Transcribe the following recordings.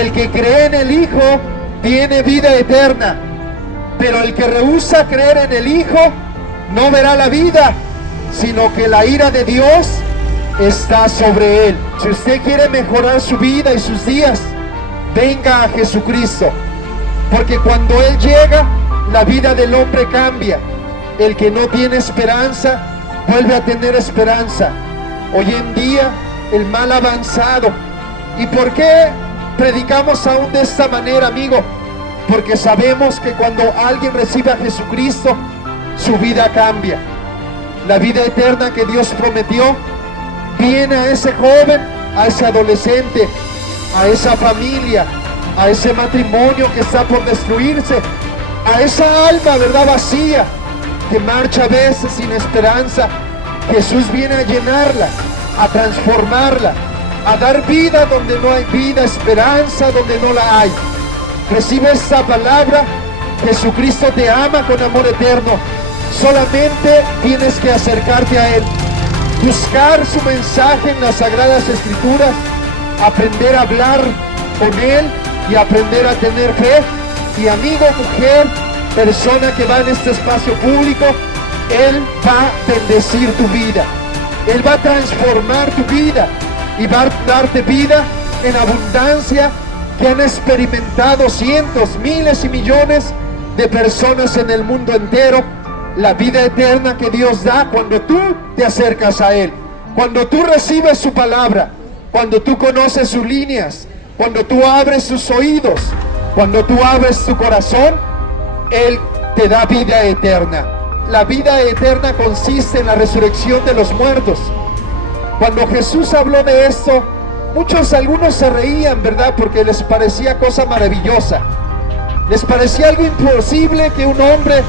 El que cree en el Hijo tiene vida eterna, pero el que rehúsa creer en el Hijo no verá la vida, sino que la ira de Dios está sobre él. Si usted quiere mejorar su vida y sus días, venga a Jesucristo, porque cuando Él llega, la vida del hombre cambia. El que no tiene esperanza, vuelve a tener esperanza. Hoy en día, el mal ha avanzado. ¿Y por qué predicamos aún de esta manera, amigo? Porque sabemos que cuando alguien recibe a Jesucristo, su vida cambia. La vida eterna que Dios prometió viene a ese joven, a ese adolescente, a esa familia, a ese matrimonio que está por destruirse, a esa alma, ¿verdad?, vacía, que marcha a veces sin esperanza. Jesús viene a llenarla, a transformarla, a dar vida donde no hay vida, esperanza donde no la hay. Recibe esta palabra. Jesucristo te ama con amor eterno. Solamente tienes que acercarte a Él, buscar su mensaje en las Sagradas Escrituras, aprender a hablar con Él y aprender a tener fe. Y amigo, mujer, persona que va en este espacio público, Él va a bendecir tu vida. Él va a transformar tu vida y va a darte vida en abundancia que han experimentado cientos, miles y millones de personas en el mundo entero. La vida eterna que Dios da cuando tú te acercas a Él, cuando tú recibes su palabra, cuando tú conoces sus líneas, cuando tú abres sus oídos, cuando tú abres tu corazón, Él te da vida eterna. La vida eterna consiste en la resurrección de los muertos. Cuando Jesús habló de esto, algunos se reían, ¿verdad? Porque les parecía cosa maravillosa. Les parecía algo imposible que un hombre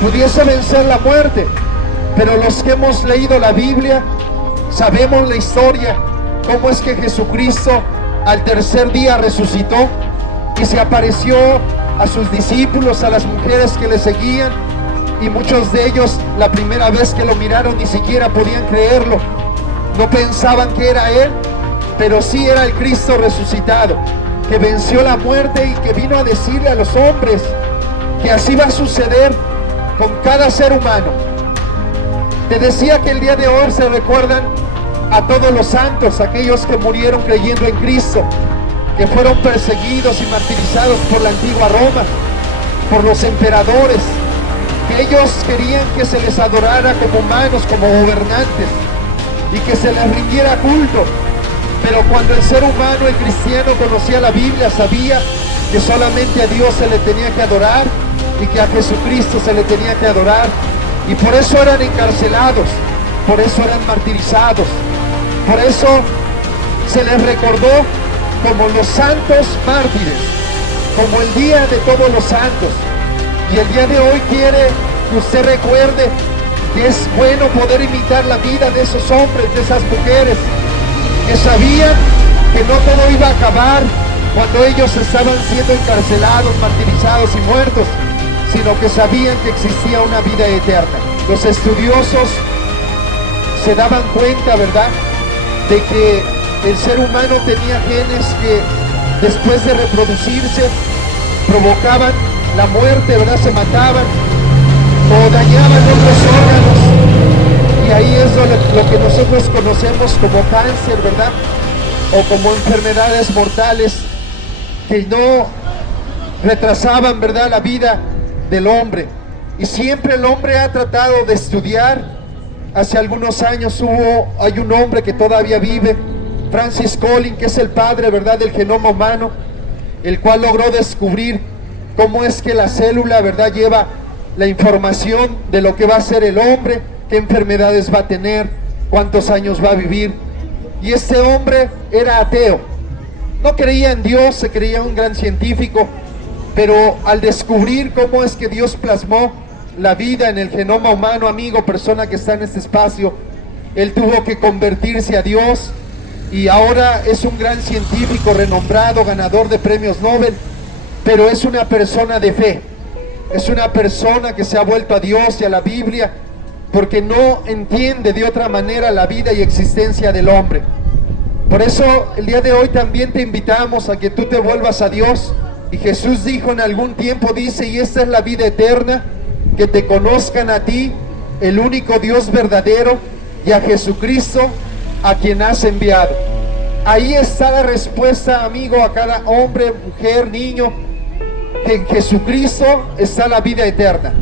pudiese vencer la muerte. Pero los que hemos leído la Biblia sabemos la historia, cómo es que Jesucristo al tercer día resucitó y se apareció a sus discípulos, a las mujeres que le seguían, y muchos de ellos la primera vez que lo miraron ni siquiera podían creerlo. No pensaban que era Él, pero sí era el Cristo resucitado, que venció la muerte y que vino a decirle a los hombres que así va a suceder con cada ser humano. Te decía que el día de hoy se recuerdan a todos los santos, aquellos que murieron creyendo en Cristo, que fueron perseguidos y martirizados por la antigua Roma, por los emperadores, que ellos querían que se les adorara como humanos, como gobernantes, y que se les rindiera culto. Pero cuando el ser humano, el cristiano, conocía la Biblia, sabía que solamente a Dios se le tenía que adorar y que a Jesucristo se le tenía que adorar, y por eso eran encarcelados, por eso eran martirizados, por eso se les recordó como los santos mártires, como el día de todos los santos. Y el día de hoy quiere que usted recuerde que es bueno poder imitar la vida de esos hombres, de esas mujeres, que sabían que no todo iba a acabar cuando ellos estaban siendo encarcelados, martirizados y muertos, sino que sabían que existía una vida eterna. Los estudiosos se daban cuenta, ¿verdad?, de que el ser humano tenía genes que después de reproducirse provocaban la muerte, ¿verdad? Se mataban o dañaban otros órganos, y ahí es lo que nosotros conocemos como cáncer, ¿verdad?, o como enfermedades mortales que no retrasaban, ¿verdad?, la vida del hombre. Y siempre el hombre ha tratado de estudiar. Hace algunos años hay un hombre que todavía vive, Francis Collins, que es el padre, ¿verdad?, del genoma humano, el cual logró descubrir cómo es que la célula, ¿verdad?, lleva la información de lo que va a ser el hombre, qué enfermedades va a tener, cuántos años va a vivir. Y este hombre era ateo, no creía en Dios, se creía un gran científico, pero al descubrir cómo es que Dios plasmó la vida en el genoma humano, amigo, persona que está en este espacio, él tuvo que convertirse a Dios, y ahora es un gran científico renombrado, ganador de premios Nobel, pero es una persona de fe, es una persona que se ha vuelto a Dios y a la Biblia, porque no entiende de otra manera la vida y existencia del hombre. Por eso el día de hoy también te invitamos a que tú te vuelvas a Dios. Y Jesús dijo en algún tiempo, dice, y esta es la vida eterna, que te conozcan a ti, el único Dios verdadero, y a Jesucristo, a quien has enviado. Ahí está la respuesta, amigo, a cada hombre, mujer, niño, que en Jesucristo está la vida eterna.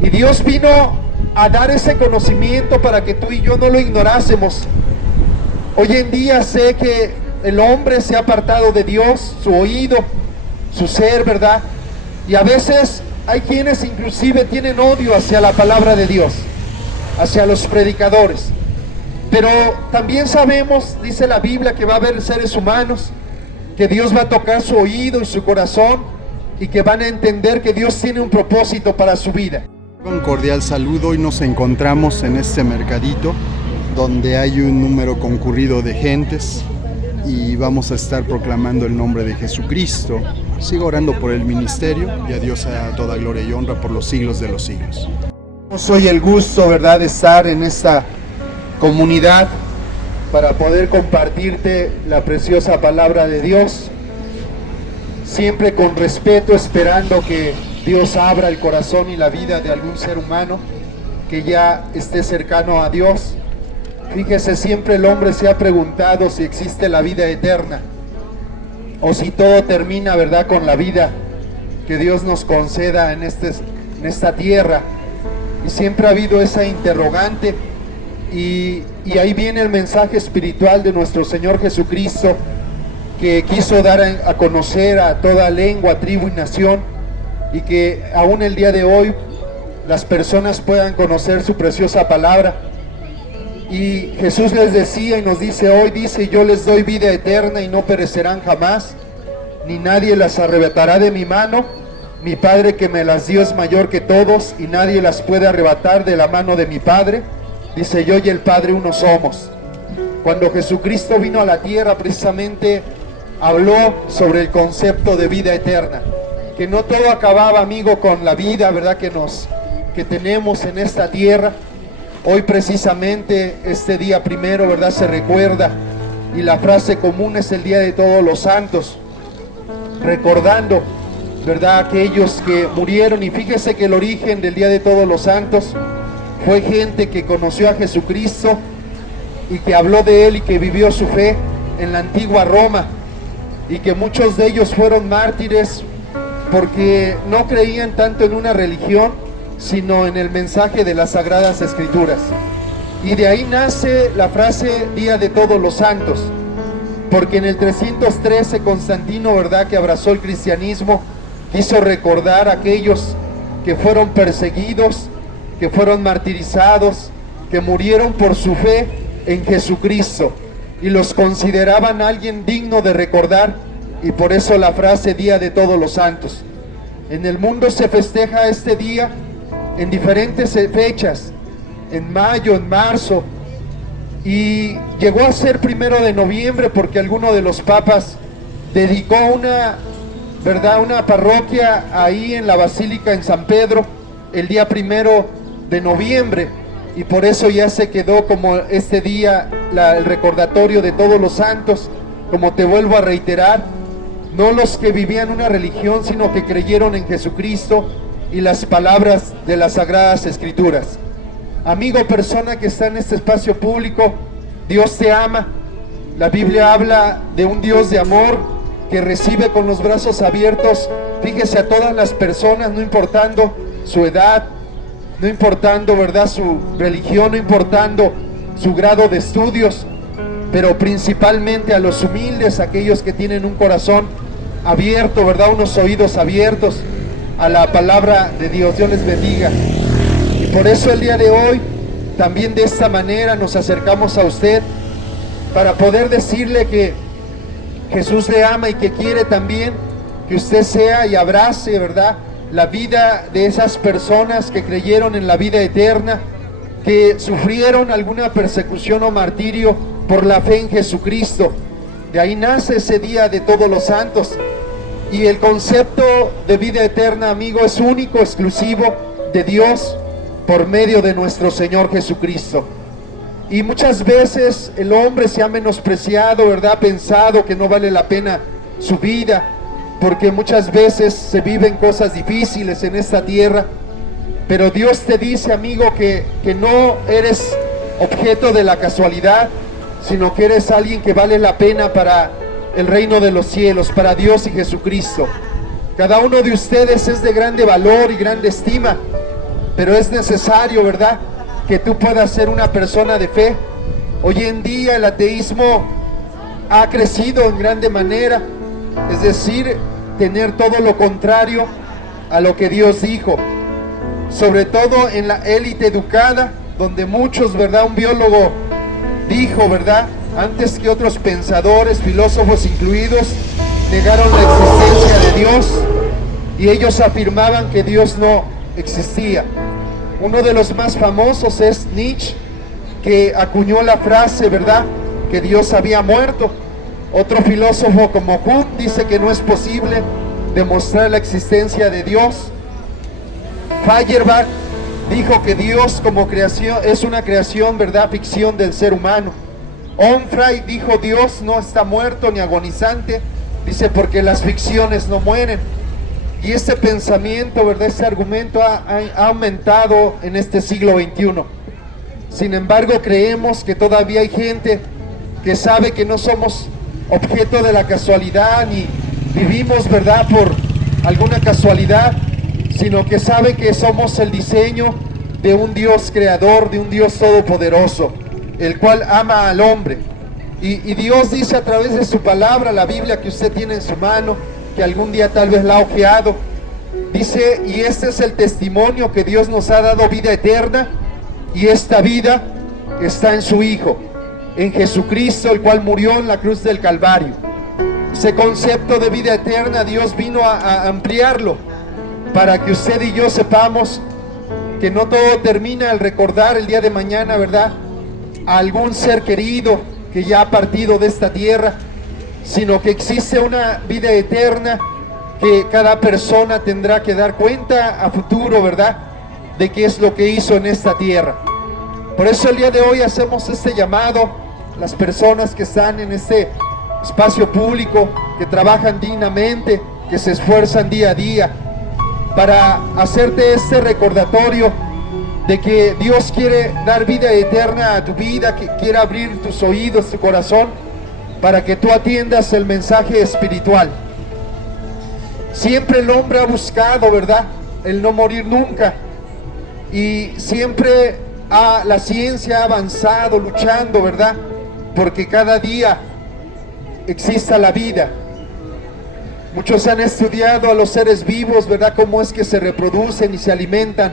Y Dios vino a dar ese conocimiento para que tú y yo no lo ignorásemos. Hoy en día sé que el hombre se ha apartado de Dios, su oído, su ser, ¿verdad? Y a veces hay quienes inclusive tienen odio hacia la palabra de Dios, hacia los predicadores. Pero también sabemos, dice la Biblia, que va a haber seres humanos, que Dios va a tocar su oído y su corazón, y que van a entender que Dios tiene un propósito para su vida. Un cordial saludo. Hoy nos encontramos en este mercadito donde hay un número concurrido de gentes y vamos a estar proclamando el nombre de Jesucristo. Sigo orando por el ministerio y a Dios sea toda gloria y honra por los siglos de los siglos. Hoy el gusto, ¿verdad?, de estar en esta comunidad para poder compartirte la preciosa palabra de Dios, siempre con respeto, esperando que Dios abra el corazón y la vida de algún ser humano que ya esté cercano a Dios. Fíjese, siempre el hombre se ha preguntado si existe la vida eterna o si todo termina, ¿verdad?, con la vida que Dios nos conceda en esta tierra. Y siempre ha habido esa interrogante y ahí viene el mensaje espiritual de nuestro Señor Jesucristo, que quiso dar a conocer a toda lengua, tribu y nación, y que aún el día de hoy las personas puedan conocer su preciosa palabra. Y Jesús les decía y nos dice hoy, dice, yo les doy vida eterna y no perecerán jamás, ni nadie las arrebatará de mi mano. Mi Padre que me las dio es mayor que todos y nadie las puede arrebatar de la mano de mi Padre. Dice, yo y el Padre uno somos. Cuando Jesucristo vino a la tierra, precisamente habló sobre el concepto de vida eterna, que no todo acababa, amigo, con la vida, ¿verdad?, que tenemos en esta tierra. Hoy precisamente este día primero, ¿verdad?, se recuerda, y la frase común es el Día de Todos los Santos, recordando, ¿verdad?, aquellos que murieron. Y fíjese que el origen del Día de Todos los Santos fue gente que conoció a Jesucristo y que habló de Él y que vivió su fe en la antigua Roma, y que muchos de ellos fueron mártires porque no creían tanto en una religión, sino en el mensaje de las Sagradas Escrituras. Y de ahí nace la frase Día de Todos los Santos, porque en el 313 Constantino, ¿verdad?, que abrazó el cristianismo, quiso recordar a aquellos que fueron perseguidos, que fueron martirizados, que murieron por su fe en Jesucristo, y los consideraban alguien digno de recordar, y por eso la frase Día de Todos los Santos. En el mundo se festeja este día en diferentes fechas, en mayo, en marzo, y llegó a ser 1 de noviembre porque alguno de los papas dedicó una parroquia ahí en la Basílica en San Pedro el día 1 de noviembre, y por eso ya se quedó como este día el recordatorio de todos los santos. Como te vuelvo a reiterar, no los que vivían una religión, sino que creyeron en Jesucristo y las palabras de las Sagradas Escrituras. Amigo, persona que está en este espacio público, Dios te ama. La Biblia habla de un Dios de amor que recibe con los brazos abiertos, fíjese, a todas las personas, no importando su edad, no importando, ¿verdad?, su religión, no importando su grado de estudios, pero principalmente a los humildes, aquellos que tienen un corazón abierto, ¿verdad?, unos oídos abiertos a la palabra de Dios. Dios les bendiga. Y por eso el día de hoy, también de esta manera nos acercamos a usted para poder decirle que Jesús le ama y que quiere también que usted sea y abrace, ¿verdad?, la vida de esas personas que creyeron en la vida eterna, que sufrieron alguna persecución o martirio por la fe en Jesucristo. De ahí nace ese Día de Todos los Santos. Y el concepto de vida eterna, amigo, es único, exclusivo de Dios por medio de nuestro Señor Jesucristo. Y muchas veces el hombre se ha menospreciado, ¿verdad? Ha pensado que no vale la pena su vida, porque muchas veces se viven cosas difíciles en esta tierra. Pero Dios te dice, amigo, que no eres objeto de la casualidad, sino que eres alguien que vale la pena para el reino de los cielos, para Dios y Jesucristo. Cada uno de ustedes es de grande valor y grande estima, pero es necesario, ¿verdad?, que tú puedas ser una persona de fe. Hoy en día el ateísmo ha crecido en grande manera, es decir, tener todo lo contrario a lo que Dios dijo, sobre todo en la élite educada, donde muchos, ¿verdad? Un biólogo dijo, ¿verdad?, antes que otros pensadores, filósofos incluidos, negaron la existencia de Dios, y ellos afirmaban que Dios no existía. Uno de los más famosos es Nietzsche, que acuñó la frase, ¿verdad?, que Dios había muerto. Otro filósofo como Hume dice que no es posible demostrar la existencia de Dios. Feuerbach dijo que Dios como creación es una creación, ¿verdad?, ficción del ser humano. Onfray dijo: Dios no está muerto ni agonizante, dice, porque las ficciones no mueren. Y este pensamiento, ¿verdad?, este argumento ha aumentado en este siglo XXI. Sin embargo, creemos que todavía hay gente que sabe que no somos objeto de la casualidad, ni vivimos, ¿verdad?, por alguna casualidad, sino que sabe que somos el diseño de un Dios creador, de un Dios todopoderoso, el cual ama al hombre. Y Dios dice a través de su palabra, la Biblia que usted tiene en su mano, que algún día tal vez la ha ojeado, dice: y este es el testimonio, que Dios nos ha dado vida eterna, y esta vida está en su Hijo, en Jesucristo, el cual murió en la cruz del Calvario. Ese concepto de vida eterna Dios vino a ampliarlo, para que usted y yo sepamos que no todo termina al recordar el día de mañana, ¿verdad?, a algún ser querido que ya ha partido de esta tierra, sino que existe una vida eterna que cada persona tendrá que dar cuenta a futuro, ¿verdad?, de qué es lo que hizo en esta tierra. Por eso el día de hoy hacemos este llamado, las personas que están en este espacio público, que trabajan dignamente, que se esfuerzan día a día, para hacerte este recordatorio de que Dios quiere dar vida eterna a tu vida, que quiere abrir tus oídos, tu corazón, para que tú atiendas el mensaje espiritual. Siempre el hombre ha buscado, ¿verdad?, el no morir nunca, y siempre la ciencia ha avanzado luchando, ¿verdad?, porque cada día exista la vida. Muchos han estudiado a los seres vivos, ¿verdad?, cómo es que se reproducen y se alimentan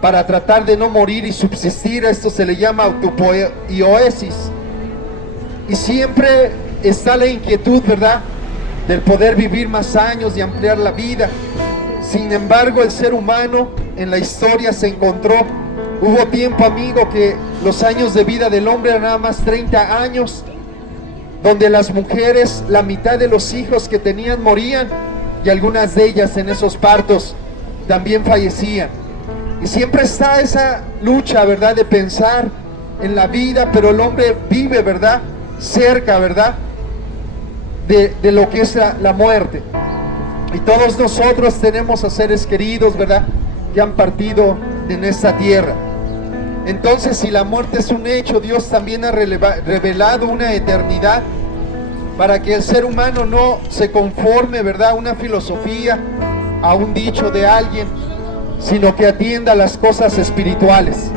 para tratar de no morir y subsistir. Esto se le llama autopoiesis. Y siempre está la inquietud, ¿verdad?, del poder vivir más años y ampliar la vida. Sin embargo, el ser humano en la historia se encontró, hubo tiempo, amigo, que los años de vida del hombre eran nada más 30 años, donde las mujeres, la mitad de los hijos que tenían morían, y algunas de ellas en esos partos también fallecían. Y siempre está esa lucha, ¿verdad?, de pensar en la vida, pero el hombre vive, ¿verdad?, cerca, ¿verdad?, de lo que es la muerte. Y todos nosotros tenemos a seres queridos, ¿verdad?, que han partido en esta tierra. Entonces, si la muerte es un hecho, Dios también ha revelado una eternidad, para que el ser humano no se conforme, ¿verdad?, a una filosofía, a un dicho de alguien, sino que atienda las cosas espirituales.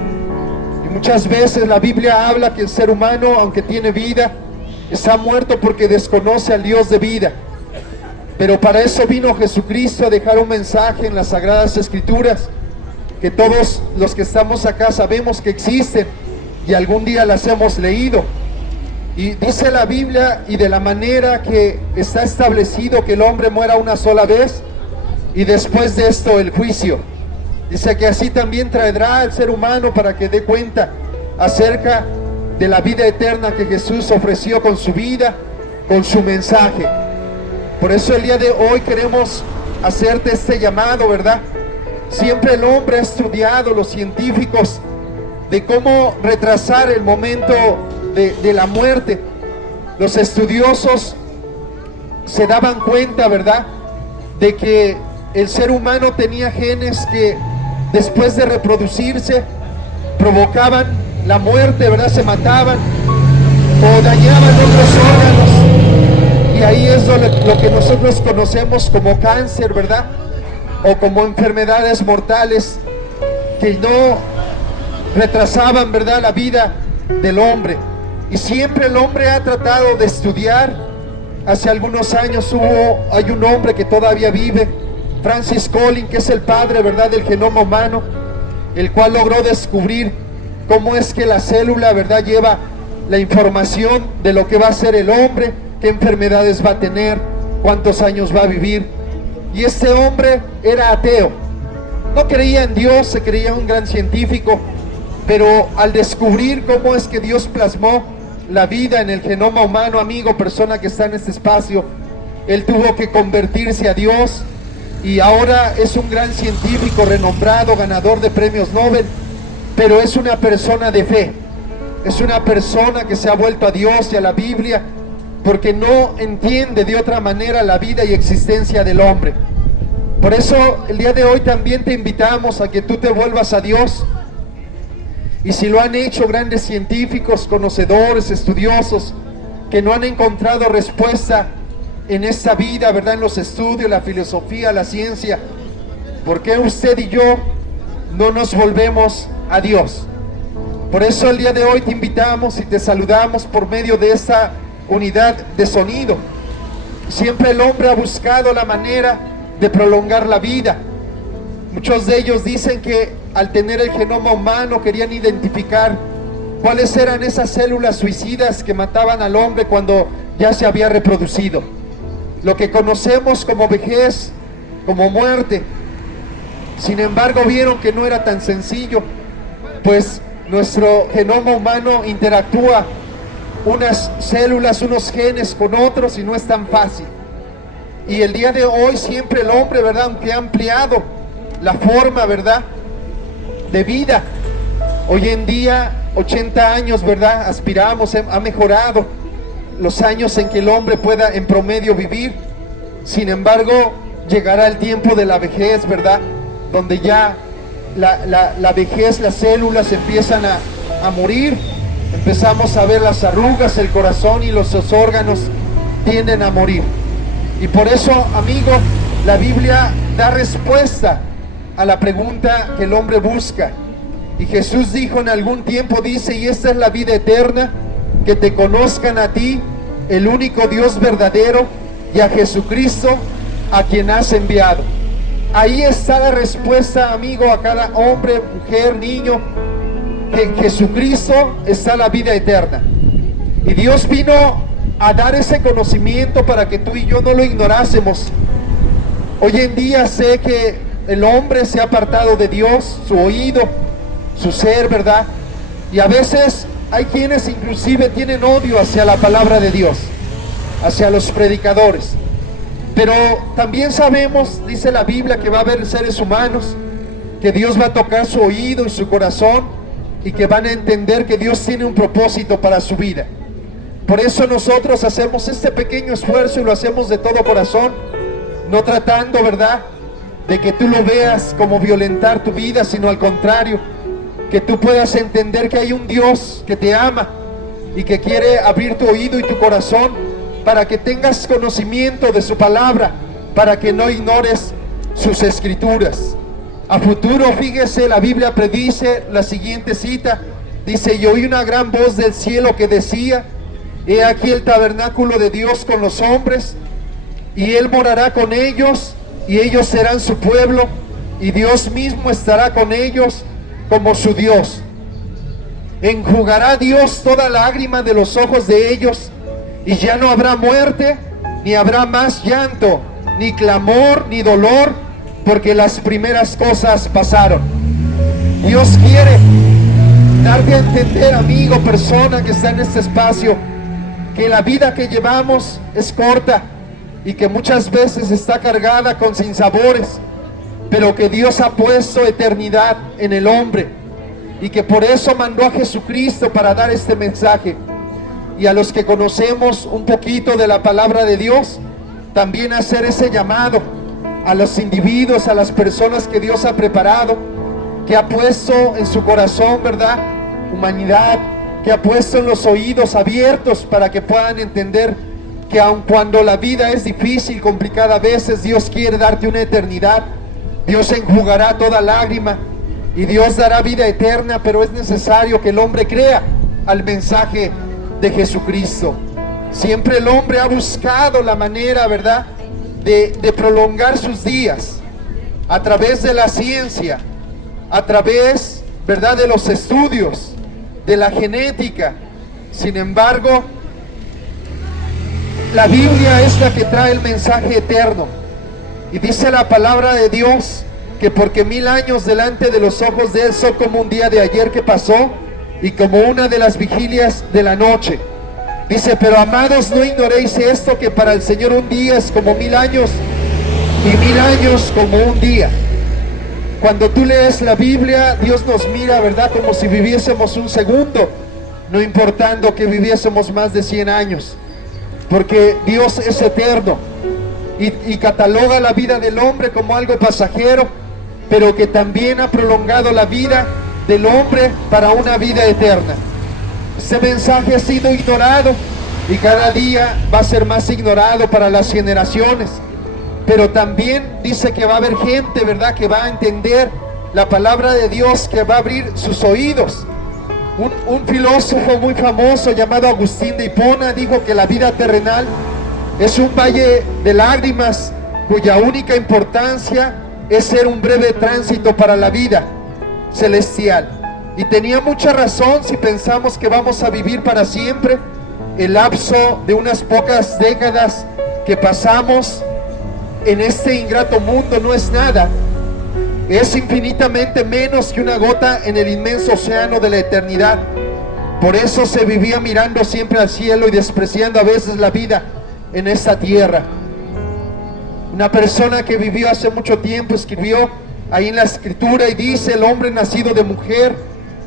Y muchas veces la Biblia habla que el ser humano, aunque tiene vida, está muerto porque desconoce al Dios de vida. Pero para eso vino Jesucristo, a dejar un mensaje en las Sagradas Escrituras, que todos los que estamos acá sabemos que existen, y algún día las hemos leído. Y dice la Biblia, y de la manera que está establecido, que el hombre muera una sola vez, y después de esto el juicio. Dice que así también traerá al ser humano para que dé cuenta acerca de la vida eterna que Jesús ofreció con su vida, con su mensaje. Por eso el día de hoy queremos hacerte este llamado, ¿verdad? Siempre el hombre ha estudiado, los científicos de cómo retrasar el momento de la muerte. Los estudiosos se daban cuenta, ¿verdad?, de que el ser humano tenía genes que después de reproducirse provocaban la muerte, ¿verdad? Se mataban o dañaban otros órganos, y ahí es lo que nosotros conocemos como cáncer, ¿verdad? O como enfermedades mortales que no retrasaban, ¿verdad?, la vida del hombre. Y siempre el hombre ha tratado de estudiar. Hace algunos años hay un hombre que todavía vive, Francis Collins, que es el padre, ¿verdad?, del genoma humano, el cual logró descubrir cómo es que la célula, ¿verdad?, lleva la información de lo que va a ser el hombre, qué enfermedades va a tener, cuántos años va a vivir. Y este hombre era ateo, no creía en Dios, se creía un gran científico, pero al descubrir cómo es que Dios plasmó la vida en el genoma humano, amigo, persona que está en este espacio, él tuvo que convertirse a Dios, y ahora es un gran científico renombrado, ganador de premios Nobel, pero es una persona de fe, es una persona que se ha vuelto a Dios y a la Biblia, porque no entiende de otra manera la vida y existencia del hombre. Por eso el día de hoy también te invitamos a que tú te vuelvas a Dios. Y si lo han hecho grandes científicos, conocedores, estudiosos, que no han encontrado respuesta en esta vida, ¿verdad?, en los estudios, la filosofía, la ciencia, ¿por qué usted y yo no nos volvemos a Dios? Por eso el día de hoy te invitamos y te saludamos por medio de esta unidad de sonido. Siempre el hombre ha buscado la manera de prolongar la vida. Muchos de ellos dicen que al tener el genoma humano querían identificar cuáles eran esas células suicidas que mataban al hombre cuando ya se había reproducido. Lo que conocemos como vejez, como muerte. Sin embargo, vieron que no era tan sencillo, pues nuestro genoma humano interactúa unas células, unos genes con otros, y no es tan fácil. Y el día de hoy siempre el hombre, ¿verdad?, aunque ha ampliado la forma, ¿verdad?, de vida, hoy en día 80 años, ¿verdad?, aspiramos, ha mejorado los años en que el hombre pueda en promedio vivir. Sin embargo, llegará el tiempo de la vejez, ¿verdad?, donde ya la vejez, las células empiezan a morir, empezamos a ver las arrugas, el corazón y los órganos tienden a morir. Y por eso, amigo, la Biblia da respuesta a la pregunta que el hombre busca. Y Jesús dijo en algún tiempo, dice, y esta es la vida eterna, que te conozcan a ti, el único Dios verdadero, y a Jesucristo, a quien has enviado. Ahí está la respuesta, amigo, a cada hombre, mujer, niño, que en Jesucristo está la vida eterna. Y Dios vino a dar ese conocimiento para que tú y yo no lo ignorásemos. Hoy en día sé que el hombre se ha apartado de Dios, su oído, su ser, ¿verdad? Y a veces hay quienes inclusive tienen odio hacia la palabra de Dios, hacia los predicadores. Pero también sabemos, dice la Biblia, que va a haber seres humanos, que Dios va a tocar su oído y su corazón, y que van a entender que Dios tiene un propósito para su vida. Por eso nosotros hacemos este pequeño esfuerzo y lo hacemos de todo corazón, no tratando, ¿verdad?, de que tú lo veas como violentar tu vida, sino al contrario, que tú puedas entender que hay un Dios que te ama y que quiere abrir tu oído y tu corazón para que tengas conocimiento de su palabra, para que no ignores sus escrituras. A futuro, fíjese, la Biblia predice la siguiente cita, dice, y oí una gran voz del cielo que decía, he aquí el tabernáculo de Dios con los hombres, y Él morará con ellos, y ellos serán su pueblo, y Dios mismo estará con ellos como su Dios. Enjugará Dios toda lágrima de los ojos de ellos, y ya no habrá muerte, ni habrá más llanto, ni clamor, ni dolor, porque las primeras cosas pasaron. Dios quiere darte a entender, amigo, persona que está en este espacio, que la vida que llevamos es corta y que muchas veces está cargada con sinsabores, pero que Dios ha puesto eternidad en el hombre y que por eso mandó a Jesucristo para dar este mensaje. Y a los que conocemos un poquito de la palabra de Dios, también hacer ese llamado a los individuos, a las personas que Dios ha preparado, que ha puesto en su corazón, ¿verdad?, humanidad, que ha puesto en los oídos abiertos para que puedan entender que aun cuando la vida es difícil, complicada a veces, Dios quiere darte una eternidad. Dios enjugará toda lágrima y Dios dará vida eterna, pero es necesario que el hombre crea al mensaje de Jesucristo. Siempre el hombre ha buscado la manera, ¿verdad?, de prolongar sus días a través de la ciencia, a través, ¿verdad?, de los estudios, de la genética. Sin embargo, la Biblia es la que trae el mensaje eterno. Y dice la palabra de Dios que porque 1000 años delante de los ojos de Él son como un día de ayer que pasó y como una de las vigilias de la noche. Dice, pero amados, no ignoréis esto, que para el Señor un día es como 1000 años y 1000 años como un día. Cuando tú lees la Biblia, Dios nos mira, ¿verdad?, como si viviésemos un segundo, no importando que viviésemos más de 100 años, porque Dios es eterno y cataloga la vida del hombre como algo pasajero, pero que también ha prolongado la vida del hombre para una vida eterna. Este mensaje ha sido ignorado y cada día va a ser más ignorado para las generaciones. Pero también dice que va a haber gente, ¿verdad?, que va a entender la palabra de Dios, que va a abrir sus oídos. Un filósofo muy famoso llamado Agustín de Hipona dijo que la vida terrenal es un valle de lágrimas cuya única importancia es ser un breve tránsito para la vida celestial. Y tenía mucha razón si pensamos que vamos a vivir para siempre. El lapso de unas pocas décadas que pasamos en este ingrato mundo no es nada. Es infinitamente menos que una gota en el inmenso océano de la eternidad. Por eso se vivía mirando siempre al cielo y despreciando a veces la vida en esta tierra. Una persona que vivió hace mucho tiempo escribió ahí en la escritura y dice: el hombre nacido de mujer,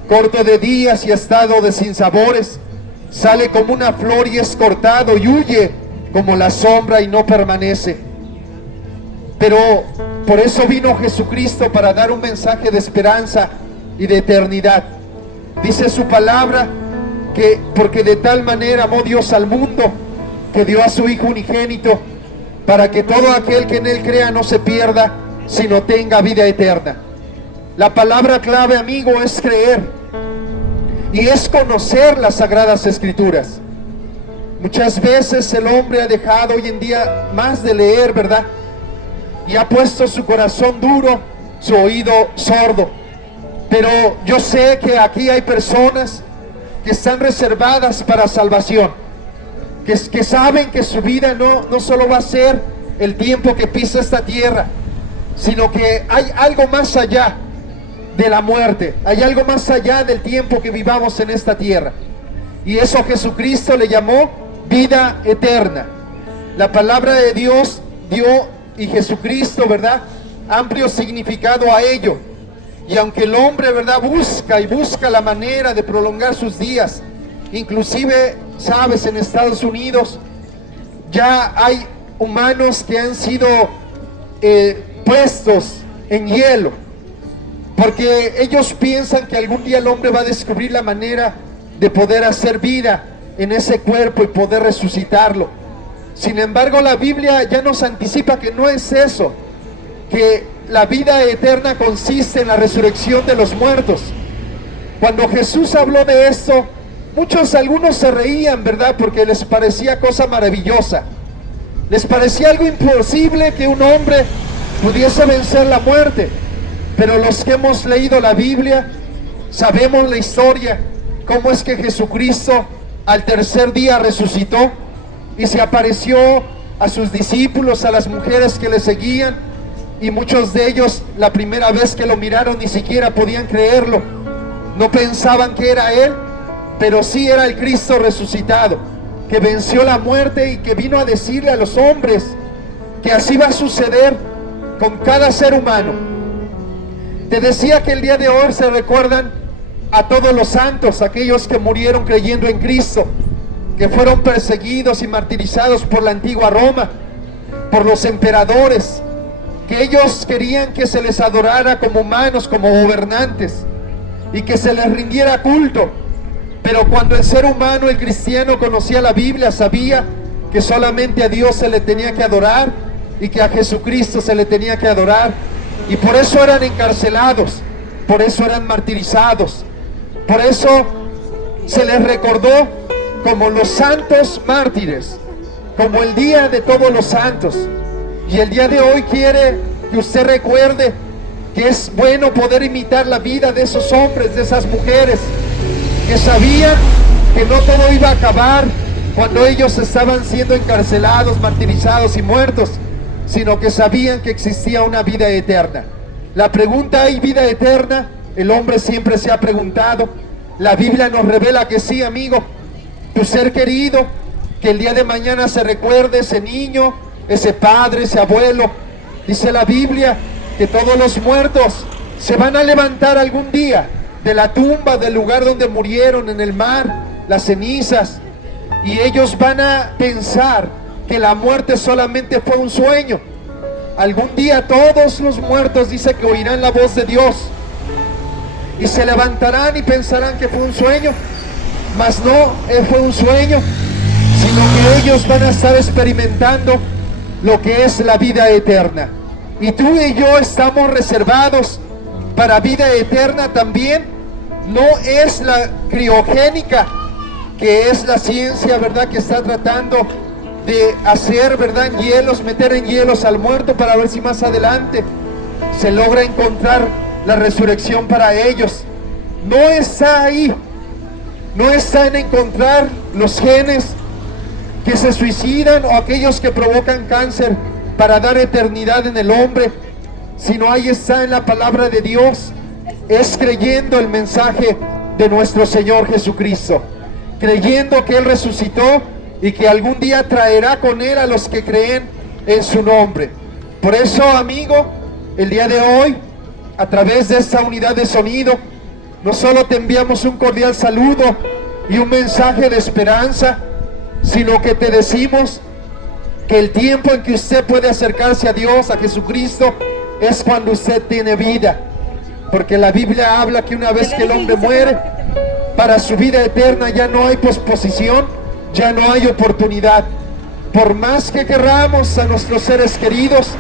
corto de días y estado de sinsabores, sale como una flor y es cortado, y huye como la sombra y no permanece. Pero por eso vino Jesucristo, para dar un mensaje de esperanza y de eternidad. Dice su palabra que porque de tal manera amó Dios al mundo, que dio a su Hijo unigénito, para que todo aquel que en Él crea no se pierda, sino tenga vida eterna. La palabra clave, amigo, es creer y es conocer las Sagradas Escrituras. Muchas veces el hombre ha dejado hoy en día más de leer, ¿verdad?, y ha puesto su corazón duro, su oído sordo. Pero yo sé que aquí hay personas que están reservadas para salvación, que saben que su vida no solo va a ser el tiempo que pisa esta tierra, sino que hay algo más allá de la muerte, hay algo más allá del tiempo que vivamos en esta tierra. Y eso Jesucristo le llamó vida eterna. La palabra de Dios dio, y Jesucristo, ¿verdad?, amplio significado a ello. Y aunque el hombre, ¿verdad?, busca la manera de prolongar sus días, inclusive, sabes, en Estados Unidos ya hay humanos que han sido puestos en hielo, porque ellos piensan que algún día el hombre va a descubrir la manera de poder hacer vida en ese cuerpo y poder resucitarlo. Sin embargo, la Biblia ya nos anticipa que no es eso, que la vida eterna consiste en la resurrección de los muertos. Cuando Jesús habló de esto, algunos se reían, ¿verdad?, porque les parecía cosa maravillosa. Les parecía algo imposible que un hombre pudiese vencer la muerte. Pero los que hemos leído la Biblia sabemos la historia, cómo es que Jesucristo al tercer día resucitó y se apareció a sus discípulos, a las mujeres que le seguían, y muchos de ellos la primera vez que lo miraron ni siquiera podían creerlo. No pensaban que era Él, pero sí era el Cristo resucitado, que venció la muerte y que vino a decirle a los hombres que así va a suceder con cada ser humano. Te decía que el día de hoy se recuerdan a todos los santos, aquellos que murieron creyendo en Cristo, que fueron perseguidos y martirizados por la antigua Roma, por los emperadores, que ellos querían que se les adorara como humanos, como gobernantes, y que se les rindiera culto. Pero cuando el ser humano, el cristiano, conocía la Biblia, sabía que solamente a Dios se le tenía que adorar y que a Jesucristo se le tenía que adorar, y por eso eran encarcelados, por eso eran martirizados, por eso se les recordó como los santos mártires, como el día de todos los santos. Y el día de hoy quiere que usted recuerde que es bueno poder imitar la vida de esos hombres, de esas mujeres, que sabían que no todo iba a acabar cuando ellos estaban siendo encarcelados, martirizados y muertos, sino que sabían que existía una vida eterna. La pregunta, ¿hay vida eterna? El hombre siempre se ha preguntado. La Biblia nos revela que sí, amigo. Tu ser querido, que el día de mañana se recuerde ese niño, ese padre, ese abuelo. Dice la Biblia que todos los muertos se van a levantar algún día de la tumba, del lugar donde murieron, en el mar, las cenizas, y ellos van a pensar que la muerte solamente fue un sueño. Algún día todos los muertos, dice, que oirán la voz de Dios y se levantarán y pensarán que fue un sueño, mas no fue un sueño, sino que ellos van a estar experimentando lo que es la vida eterna. Y tú y yo estamos reservados para vida eterna también. No es la criogénica, que es la ciencia, ¿verdad?, que está tratando de hacer, ¿verdad?, en hielos, meter en hielos al muerto para ver si más adelante se logra encontrar la resurrección para ellos. No está ahí, no está en encontrar los genes que se suicidan o aquellos que provocan cáncer para dar eternidad en el hombre, sino ahí está en la palabra de Dios. Es creyendo el mensaje de nuestro Señor Jesucristo, creyendo que Él resucitó y que algún día traerá con Él a los que creen en su nombre. Por eso, amigo, el día de hoy, a través de esta unidad de sonido, no solo te enviamos un cordial saludo y un mensaje de esperanza, sino que te decimos que el tiempo en que usted puede acercarse a Dios, a Jesucristo, es cuando usted tiene vida. Porque la Biblia habla que una vez que el hombre muere, para su vida eterna ya no hay posposición, ya no hay oportunidad. Por más que querramos a nuestros seres queridos,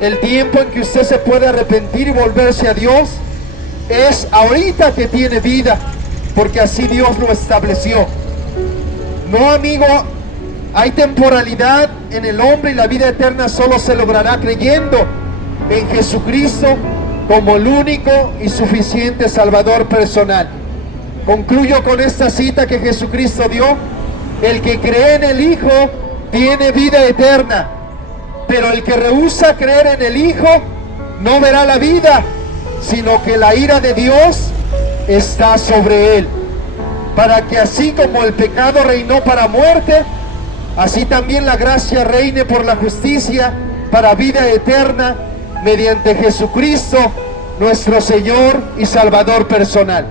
el tiempo en que usted se puede arrepentir y volverse a Dios es ahorita que tiene vida, porque así Dios lo estableció. No, amigo, hay temporalidad en el hombre y la vida eterna solo se logrará creyendo en Jesucristo como el único y suficiente Salvador personal. Concluyo con esta cita que Jesucristo dio: el que cree en el Hijo tiene vida eterna, pero el que rehúsa creer en el Hijo no verá la vida, sino que la ira de Dios está sobre él. Para que así como el pecado reinó para muerte, así también la gracia reine por la justicia para vida eterna, mediante Jesucristo, nuestro Señor y Salvador personal.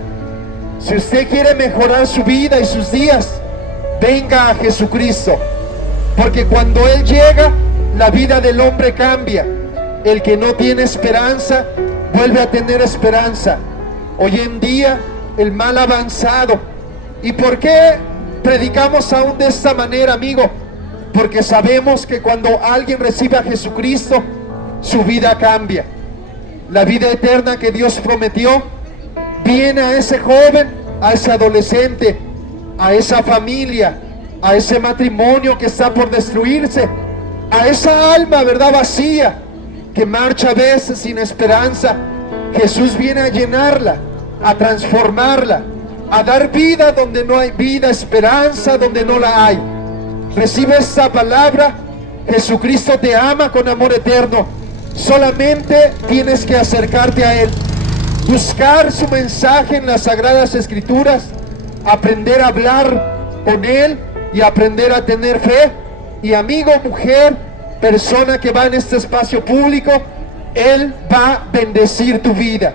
Si usted quiere mejorar su vida y sus días, venga a Jesucristo, porque cuando Él llega, la vida del hombre cambia. El que no tiene esperanza, vuelve a tener esperanza. Hoy en día, el mal ha avanzado. ¿Y por qué predicamos aún de esta manera, amigo? Porque sabemos que cuando alguien recibe a Jesucristo, su vida cambia. La vida eterna que Dios prometió viene a ese joven, a ese adolescente, a esa familia, a ese matrimonio que está por destruirse, a esa alma, ¿verdad?, vacía, que marcha a veces sin esperanza. Jesús viene a llenarla, a transformarla, a dar vida donde no hay vida, esperanza donde no la hay. Recibe esta palabra. Jesucristo te ama con amor eterno. Solamente tienes que acercarte a Él, buscar su mensaje en las Sagradas Escrituras, aprender a hablar con Él y aprender a tener fe. Y amigo, mujer, persona que va en este espacio público, Él va a bendecir tu vida,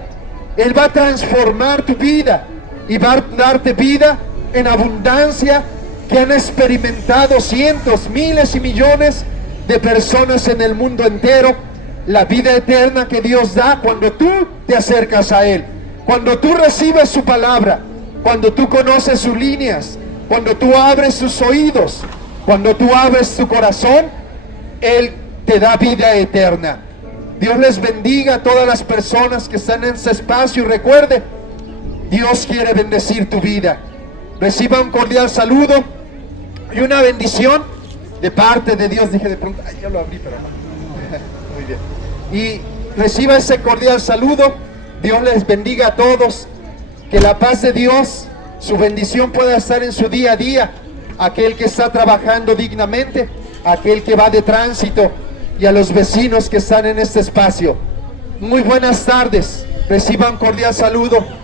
Él va a transformar tu vida y va a darte vida en abundancia que han experimentado cientos, miles y millones de personas en el mundo entero. La vida eterna que Dios da cuando tú te acercas a Él, cuando tú recibes su palabra, cuando tú conoces sus líneas, cuando tú abres sus oídos, cuando tú abres tu corazón, Él te da vida eterna. Dios les bendiga a todas las personas que están en este espacio y recuerde, Dios quiere bendecir tu vida. Reciba un cordial saludo y una bendición de parte de Dios. Dije de pronto, ay, ya lo abrí, pero no. Muy bien. Y reciba ese cordial saludo. Dios les bendiga a todos. Que la paz de Dios, su bendición pueda estar en su día a día. Aquel que está trabajando dignamente, aquel que va de tránsito y a los vecinos que están en este espacio. Muy buenas tardes. Reciban un cordial saludo